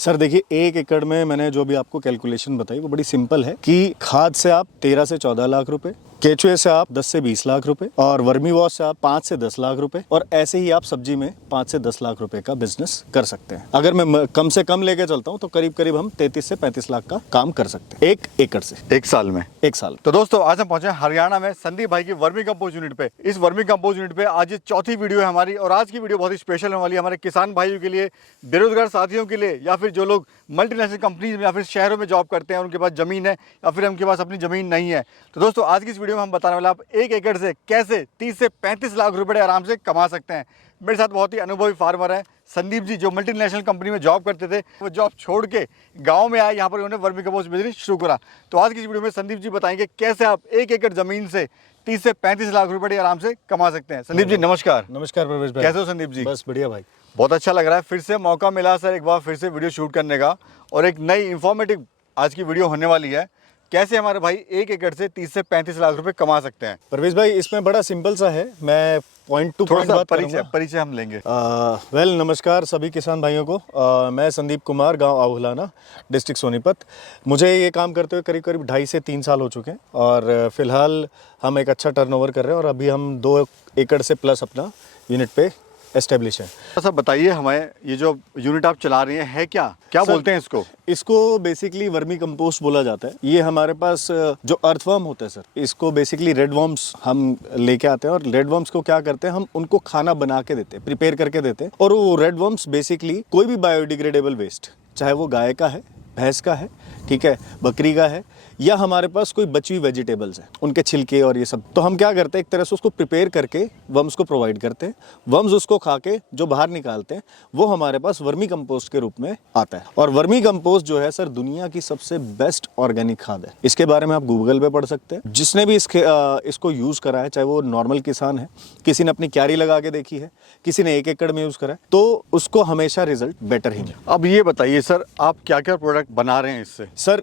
Sir देखिए, 1 एकड़ में मैंने जो भी आपको कैलकुलेशन बताई वो बड़ी सिंपल है कि खाद से आप 13 से 14 लाख रुपए, केचुए से आप 10 से 20 लाख रुपए और वर्मी वॉश से आप 5 से 10 लाख रुपए, और ऐसे ही आप सब्जी में 5 से 10 लाख रुपए का बिजनेस कर सकते हैं। अगर मैं कम से कम लेके चलता हूँ तो करीब करीब हम 33 से 35 लाख का काम कर सकते हैं 1 एकड़ से। एक साल में? एक साल। तो दोस्तों आज हम पहुंचे हरियाणा में संदीप भाई की वर्मी कंपोस्ट यूनिट पे। इस वर्मी कंपोस्ट यूनिट पे आज ये चौथी वीडियो है हमारी, और आज की वीडियो बहुत ही स्पेशल होने वाली है हमारे किसान भाइयों के लिए, बेरोजगार साथियों के लिए, या फिर जो लोग मल्टीनेशनल कंपनीज में या फिर शहरों में जॉब करते हैं, उनके पास जमीन है या फिर उनके पास अपनी जमीन नहीं है। तो दोस्तों आज की इस वीडियो में हम बताने वाले आप 1 एकड़ से कैसे 30 से 35 लाख रुपए आराम से कमा सकते हैं। मेरे साथ बहुत ही अनुभवी फार्मर हैं संदीप जी, जो मल्टीनेशनल कंपनी में जॉब करते थे, वो जॉब छोड़ के गांव में आए, यहाँ पर उन्होंने वर्मी कंपोस्ट बिजनेस शुरू करा। तो आज की इस वीडियो में संदीप जी बताएंगे कैसे आप 1 एकड़ जमीन से 30 से 35 लाख रुपए आराम से कमा सकते हैं। संदीप जी नमस्कार। नमस्कार प्रवेश भाई, कैसे हो संदीप जी? बस बढ़िया भाई। बहुत अच्छा लग रहा है, फिर से मौका मिला सर एक बार फिर से वीडियो शूट करने का, और एक नई इंफॉर्मेटिव आज की वीडियो होने वाली है। कैसे हमारे भाई 1 एकड़ से 30 से 35 लाख रुपए कमा सकते हैं? परवेश भाई इसमें बड़ा सिंपल सा है, मैं पॉइंट टू पॉइंट बात करूंगा। परिचय हम लेंगे। नमस्कार सभी किसान भाइयों को। मैं संदीप कुमार, गांव आहुलाना, डिस्ट्रिक्ट सोनीपत। मुझे ये काम करते हुए करीब करीब 2.5 से 3 साल हो चुके हैं, और फिलहाल हम एक अच्छा टर्नओवर कर रहे हैं, और अभी हम 2 एकड़ से प्लस अपना यूनिट पे एस्टेब्लिश है। अच्छा बताइए हमें, ये जो यूनिट आप चला रही है क्या क्या बोलते हैं इसको? इसको बेसिकली वर्मी कंपोस्ट बोला जाता है। ये हमारे पास जो अर्थवर्म होते हैं सर, इसको बेसिकली रेड वर्म्स हम लेके आते हैं, और रेड वर्म्स को क्या करते हैं, हम उनको खाना बना के देते हैं, प्रिपेयर करके देते हैं। और वो रेड वर्म्स बेसिकली कोई भी बायोडिग्रेडेबल वेस्ट, चाहे वो गाय का है, भैंस का है, ठीक है, बकरी का है, या हमारे पास कोई बची हुई वेजिटेबल्स हैं, उनके छिलके और ये सब, तो हम क्या करते हैं, एक तरह से उसको प्रिपेयर करके वर्म्स को प्रोवाइड करते हैं। वर्म्स उसको खा के जो बाहर निकालते हैं वो हमारे पास वर्मी कंपोस्ट के रूप में आता है। और वर्मी कंपोस्ट जो है सर दुनिया की सबसे बेस्ट ऑर्गेनिक खाद है। इसके बारे में आप गूगल पे पढ़ सकते हैं। जिसने भी इसको यूज़ करा है, चाहे वो नॉर्मल किसान है, किसी ने अपनी क्यारी लगा के देखी है, किसी ने 1 एकड़ में यूज़ करा है, तो उसको हमेशा रिजल्ट बेटर ही मिले। अब ये बताइए सर, आप क्या क्या प्रोडक्ट बना रहे हैं इससे? सर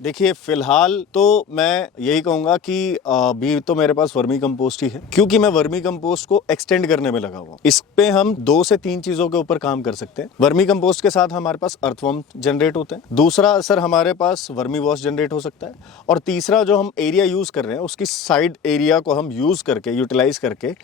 देखिए, फिलहाल तो मैं यही कहूँगा कि अभी तो मेरे पास वर्मी कंपोस्ट ही है, क्योंकि मैं वर्मी कंपोस्ट को एक्सटेंड करने में लगा हुआ हूँ। इस पे हम 2 से 3 चीज़ों के ऊपर काम कर सकते हैं। वर्मी कंपोस्ट के साथ हमारे पास अर्थवर्म जनरेट होते हैं, दूसरा सर हमारे पास वर्मी वॉश जनरेट हो सकता है, और तीसरा जो हम एरिया यूज़ कर रहे हैं उसकी साइड एरिया को हम यूज़ करके, यूटिलाइज करके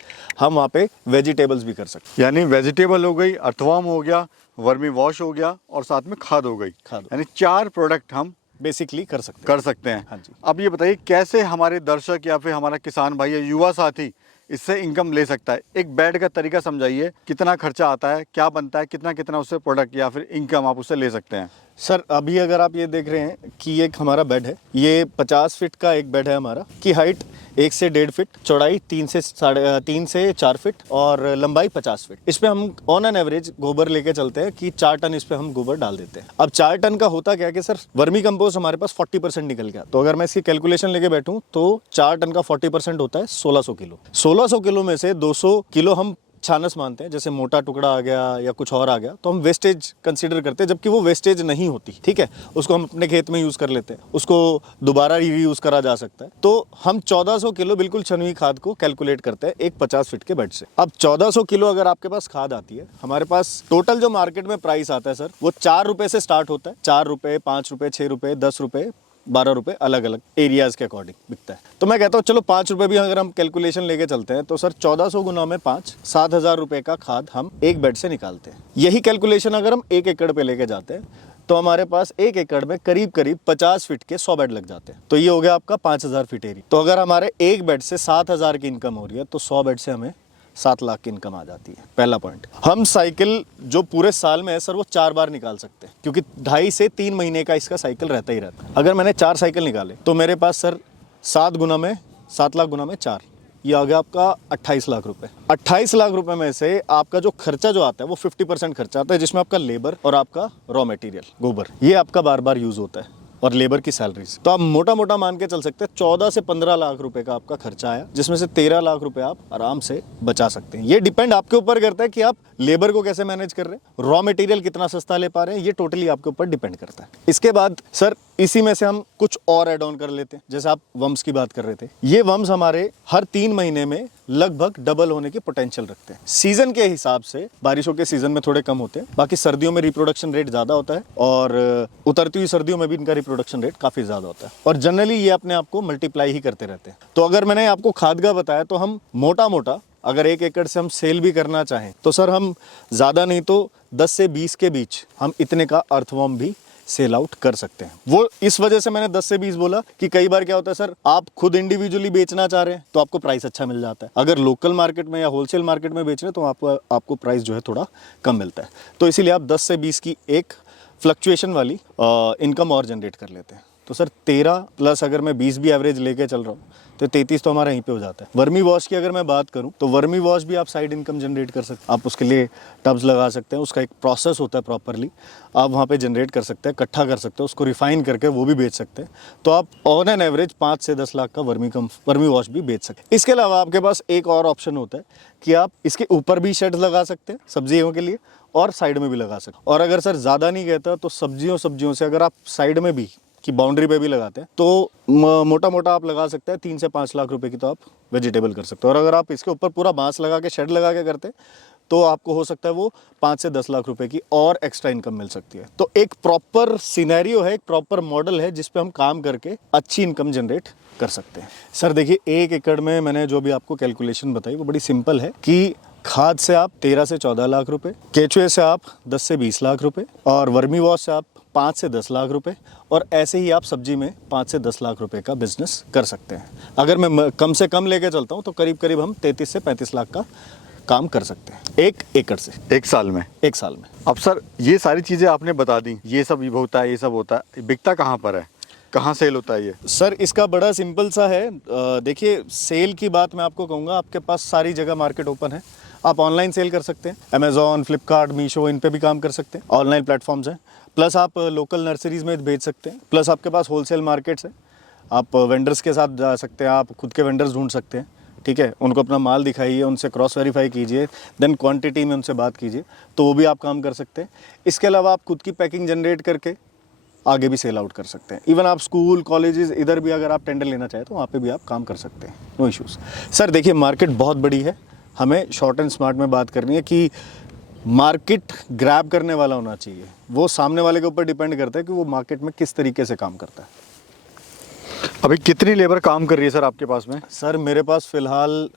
हम वहाँ पे वेजिटेबल्स भी कर सकते हैं। यानी वेजिटेबल हो गई, अर्थवर्म हो गया, वर्मी वॉश हो गया, और साथ में खाद हो गई। यानी 4 प्रोडक्ट हम बेसिकली कर सकते हैं। हाँ जी। अब ये बताइए कैसे हमारे दर्शक या फिर हमारा किसान भाई या युवा साथी इससे इनकम ले सकता है? एक बेड का तरीका समझाइए, कितना खर्चा आता है, क्या बनता है, कितना कितना उससे प्रोडक्ट या फिर इनकम आप उससे ले सकते हैं? सर अभी अगर आप ये देख रहे हैं कि एक हमारा बेड है, ये 50 फीट का एक बेड है हमारा, की हाइट 1 से 1.5 फीट, चौड़ाई 3 से 4 फीट, और लंबाई 50 फीट। इस पे हम ऑन एन एवरेज गोबर लेके चलते हैं कि 4 टन इस पे हम गोबर डाल देते हैं। अब 4 टन का होता क्या है कि सर वर्मी कंपोस्ट हमारे पास 40% निकल गया, तो अगर मैं इसकी कैलकुलेशन लेके बैठूं तो 4 टन का 40% होता है 1600 किलो। 1600 किलो में से 200 किलो हम छानस मानते हैं, जैसे मोटा टुकड़ा आ गया या कुछ और आ गया तो हम वेस्टेज कंसीडर करते हैं, जबकि वो वेस्टेज नहीं होती, ठीक है। उसको हम अपने खेत में यूज़ कर लेते हैं, उसको दोबारा रीयूज़ करा जा सकता है। तो हम 1400 किलो बिल्कुल छनवी खाद को कैलकुलेट करते हैं एक 50 फीट के बेड से। अब 1400 किलो अगर आपके पास खाद आती है, हमारे पास टोटल जो मार्केट में प्राइस आता है सर वो 4 रुपये से स्टार्ट होता है। 4 रुपये, 5 रुपये, 6 रुपये, 10 रुपये, 12 रुपये, अलग अलग एरियाज के अकॉर्डिंग बिकता है। तो मैं कहता हूँ चलो 5 रुपये भी अगर हम कैलकुलेशन लेके चलते हैं तो सर 1400 गुना में 5, 7,000 रुपये का खाद हम एक बेड से निकालते हैं। यही कैलकुलेशन अगर हम 1 एकड़ पे लेके जाते हैं तो हमारे पास 1 एकड़ में करीब करीब 50 फीट के 100 बेड लग जाते हैं। तो ये हो गया आपका 5000 फीट एरिया। तो अगर हमारे एक बेड से 7,000 की इनकम हो रही है तो 100 बेड से हमें 7 लाख की इनकम आ जाती है। पहला पॉइंट। हम साइकिल जो पूरे साल में है सर वो 4 बार निकाल सकते हैं, क्योंकि 2.5 से 3 महीने का इसका साइकिल रहता ही रहता है। अगर मैंने 4 साइकिल निकाले तो मेरे पास सर 7 लाख गुना में 4, ये आ गया आपका 28 लाख रुपए। 28 लाख रुपए में से आपका जो खर्चा जो आता है वो 50% खर्चा आता है, जिसमें आपका लेबर और आपका रॉ मटेरियल गोबर ये आपका बार बार यूज होता है, और लेबर की सैलरीज। तो आप मोटा मोटा मान के चल सकते हैं 14 से 15 लाख रुपए का आपका खर्चा आया, जिसमें से 13 लाख रुपए आप आराम से बचा सकते हैं। ये डिपेंड आपके ऊपर करता है कि आप लेबर को कैसे मैनेज कर रहे हैं, रॉ मटेरियल कितना सस्ता ले पा रहे हैं, ये टोटली आपके ऊपर डिपेंड करता है। इसके बाद सर इसी में से हम कुछ और एड ऑन कर लेते हैं। जैसे आप वम्स की बात कर रहे थे, ये वम्स हमारे हर 3 महीने में लगभग डबल होने की पोटेंशियल रखते हैं। सीजन के हिसाब से बारिशों के सीजन में थोड़े कम होते हैं, बाकी सर्दियों में रिप्रोडक्शन रेट ज़्यादा होता है और उतरती हुई सर्दियों में भी इनका रिप्रोडक्शन रेट काफ़ी ज़्यादा होता है और जनरली ये अपने आप को मल्टीप्लाई ही करते रहते हैं। तो अगर मैंने आपको खाद का बताया तो हम मोटा मोटा अगर 1 एकड़ से हम सेल भी करना चाहें तो सर हम ज़्यादा नहीं तो 10 से 20 के बीच हम इतने का अर्थवॉर्म भी सेल आउट कर सकते हैं। वो इस वजह से मैंने 10 से 20 बोला कि कई बार क्या होता है सर, आप खुद इंडिविजुअली बेचना चाह रहे हैं तो आपको प्राइस अच्छा मिल जाता है, अगर लोकल मार्केट में या होलसेल मार्केट में बेच रहे हैं तो आपको प्राइस जो है थोड़ा कम मिलता है। तो इसीलिए आप 10 से 20 की एक फ्लक्चुएशन वाली इनकम और जनरेट कर लेते हैं। तो सर 13 प्लस अगर मैं 20 भी एवरेज लेके चल रहा हूँ तो 33 तो हमारा यहीं पे हो जाता है। वर्मी वॉश की अगर मैं बात करूँ तो वर्मी वॉश भी आप साइड इनकम जनरेट कर सकते हैं। आप उसके लिए टब्स लगा सकते हैं, उसका एक प्रोसेस होता है प्रॉपरली, आप वहाँ पे जनरेट कर सकते हैं, इकट्ठा कर सकते हैं, उसको रिफाइन करके वो भी बेच सकते हैं। तो आप ऑन एन एवरेज 5 से 10 लाख का वर्मी वॉश भी बेच सकते हैं। इसके अलावा आपके पास एक और ऑप्शन होता है कि आप इसके ऊपर भी शेड्स लगा सकते हैं सब्जियों के लिए और साइड में भी लगा सकते हैं। और अगर सर ज़्यादा नहीं कहता तो सब्जियों से अगर आप साइड में भी की बाउंड्री पे भी लगाते हैं तो मोटा मोटा आप लगा सकते हैं 3 से 5 लाख रुपए की तो आप वेजिटेबल कर सकते हो। और अगर आप इसके ऊपर पूरा बांस लगा के शेड लगा के करते हैं तो आपको हो सकता है वो 5 से 10 लाख रुपए की और एक्स्ट्रा इनकम मिल सकती है। तो एक प्रॉपर सिनेरियो है, एक प्रॉपर मॉडल है जिस पे हम काम करके अच्छी इनकम जनरेट कर सकते हैं। सर देखिए 1 एकड़ में मैंने जो भी आपको कैलकुलेशन बताई वो बड़ी सिंपल है कि खाद से आप 13 से 14 लाख रुपए, केचुए से आप 10 से 20 लाख रुपए और वर्मी वॉश से आप 5 से 10 लाख रुपए और ऐसे ही आप सब्जी में 5 से 10 लाख रुपए का बिजनेस कर सकते हैं। अगर मैं कम से कम लेके चलता हूँ तो करीब करीब हम 33 से 35 लाख का काम कर सकते हैं 1 एकड़ से 1 साल में। 1 साल में। अब सर ये सारी चीज़ें आपने बता दी, ये सब होता है, ये सब होता है, बिकता कहाँ पर है, कहाँ सेल होता है ये? सर इसका बड़ा सिंपल सा है। देखिए सेल की बात मैं आपको कहूँगा, आपके पास सारी जगह मार्केट ओपन है। आप ऑनलाइन सेल कर सकते हैं, अमेजोन, फ्लिपकार्ट, मीशो, इन पे भी काम कर सकते हैं, ऑनलाइन प्लेटफॉर्म्स हैं। प्लस आप लोकल नर्सरीज में बेच सकते हैं, प्लस आपके पास होलसेल मार्केट्स है, आप वेंडर्स के साथ जा सकते हैं, आप खुद के वेंडर्स ढूंढ सकते हैं, ठीक है। उनको अपना माल दिखाइए, उनसे क्रॉस वेरीफाई कीजिए, देन क्वांटिटी में उनसे बात कीजिए, तो वो भी आप काम कर सकते हैं। इसके अलावा आप खुद की पैकिंग जनरेट करके आगे भी सेल आउट कर सकते हैं। इवन आप स्कूल, कॉलेजेस, इधर भी अगर आप टेंडर लेना चाहें तो वहाँ पे भी आप काम कर सकते हैं, नो इश्यूज़। सर देखिए मार्केट बहुत बड़ी है, हमें शॉर्ट एंड स्मार्ट में बात करनी है कि मार्केट ग्रैब करने वाला होना चाहिए। वो सामने वाले के ऊपर डिपेंड करता है कि वो मार्केट में किस तरीके से काम करता है। अभी कितनी लेबर काम कर रही है सर आपके पास में? सर मेरे पास फ़िलहाल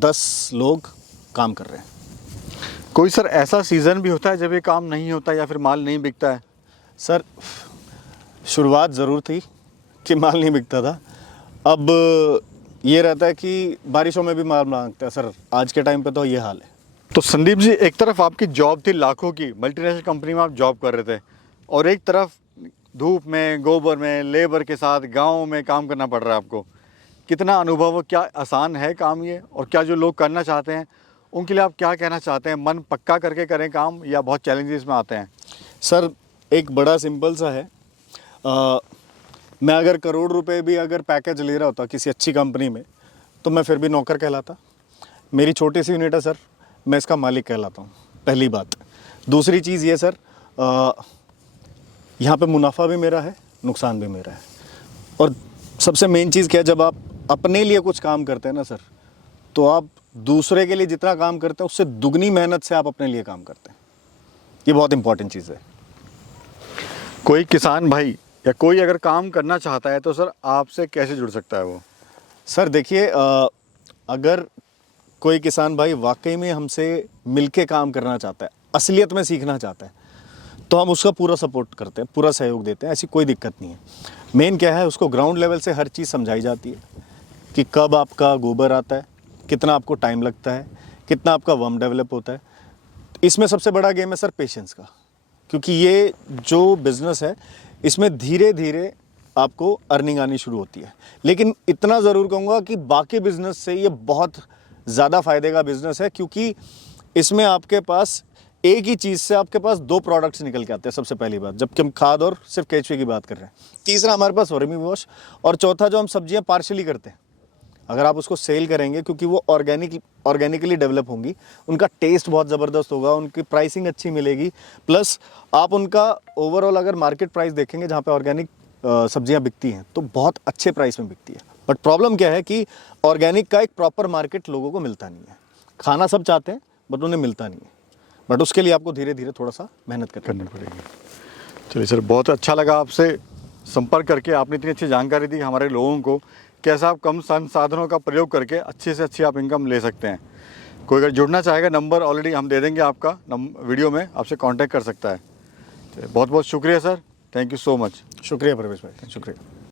10 लोग काम कर रहे हैं। कोई सर ऐसा सीज़न भी होता है जब ये काम नहीं होता या फिर माल नहीं बिकता है? सर शुरुआत ज़रूर थी कि माल नहीं बिकता था, अब ये रहता है कि बारिशों में भी माल मांगता है सर, आज के टाइम पे तो ये हाल है। तो संदीप जी, एक तरफ आपकी जॉब थी लाखों की, मल्टीनेशनल कंपनी में आप जॉब कर रहे थे, और एक तरफ धूप में, गोबर में, लेबर के साथ गाँव में काम करना पड़ रहा है आपको। कितना अनुभव, क्या आसान है काम ये, और क्या जो लोग करना चाहते हैं उनके लिए आप क्या कहना चाहते हैं? मन पक्का करके करें काम या बहुत चैलेंजेस में आते हैं? सर एक बड़ा सिंपल सा है, मैं अगर करोड़ रुपए भी अगर पैकेज ले रहा होता किसी अच्छी कंपनी में तो मैं फिर भी नौकर कहलाता। मेरी छोटी सी यूनिट है सर, मैं इसका मालिक कहलाता हूँ, पहली बात। दूसरी चीज़ ये सर, यहाँ पे मुनाफा भी मेरा है, नुकसान भी मेरा है। और सबसे मेन चीज़ क्या है, जब आप अपने लिए कुछ काम करते हैं ना सर, तो आप दूसरे के लिए जितना काम करते हैं उससे दुगनी मेहनत से आप अपने लिए काम करते हैं। ये बहुत इंपॉर्टेंट चीज़ है। कोई किसान भाई या कोई अगर काम करना चाहता है तो सर आपसे कैसे जुड़ सकता है वो? सर देखिए, अगर कोई किसान भाई वाकई में हमसे मिलके काम करना चाहता है, असलियत में सीखना चाहता है, तो हम उसका पूरा सपोर्ट करते हैं, पूरा सहयोग देते हैं, ऐसी कोई दिक्कत नहीं है। मेन क्या है, उसको ग्राउंड लेवल से हर चीज़ समझाई जाती है कि कब आपका गोबर आता है, कितना आपको टाइम लगता है, कितना आपका वर्म डेवलप होता है। इसमें सबसे बड़ा गेम है सर पेशेंस का, क्योंकि ये जो बिज़नेस है इसमें धीरे धीरे आपको अर्निंग आनी शुरू होती है। लेकिन इतना ज़रूर कहूँगा कि बाकी बिज़नेस से ये बहुत ज़्यादा फ़ायदे का बिज़नेस है, क्योंकि इसमें आपके पास एक ही चीज़ से आपके पास 2 प्रोडक्ट्स निकल के आते हैं, सबसे पहली बात, जबकि हम खाद और सिर्फ केचुए की बात कर रहे हैं। तीसरा हमारे पास वर्मी वॉश, और चौथा जो हम सब्जियां पार्शली करते हैं, अगर आप उसको सेल करेंगे क्योंकि वो ऑर्गेनिकली डेवलप होंगी, उनका टेस्ट बहुत ज़बरदस्त होगा, उनकी प्राइसिंग अच्छी मिलेगी, प्लस आप उनका ओवरऑल अगर मार्केट प्राइस देखेंगे जहाँ पे ऑर्गेनिक सब्जियां बिकती हैं तो बहुत अच्छे प्राइस में बिकती है। बट प्रॉब्लम क्या है कि ऑर्गेनिक का एक प्रॉपर मार्केट लोगों को मिलता नहीं है। खाना सब चाहते हैं बट उन्हें मिलता नहीं है, बट उसके लिए आपको धीरे धीरे थोड़ा सा मेहनत करनी पड़ेगी। चलिए सर, बहुत अच्छा लगा आपसे संपर्क करके। आपने इतनी अच्छी जानकारी दी हमारे लोगों को, कैसा आप कम संसाधनों का प्रयोग करके अच्छे से अच्छी आप इनकम ले सकते हैं। कोई अगर जुड़ना चाहेगा, नंबर ऑलरेडी हम दे देंगे आपका वीडियो में, आपसे कांटेक्ट कर सकता है। बहुत बहुत शुक्रिया sir, thank you so much. शुक्रिया प्रवेश भाई, शुक्रिया।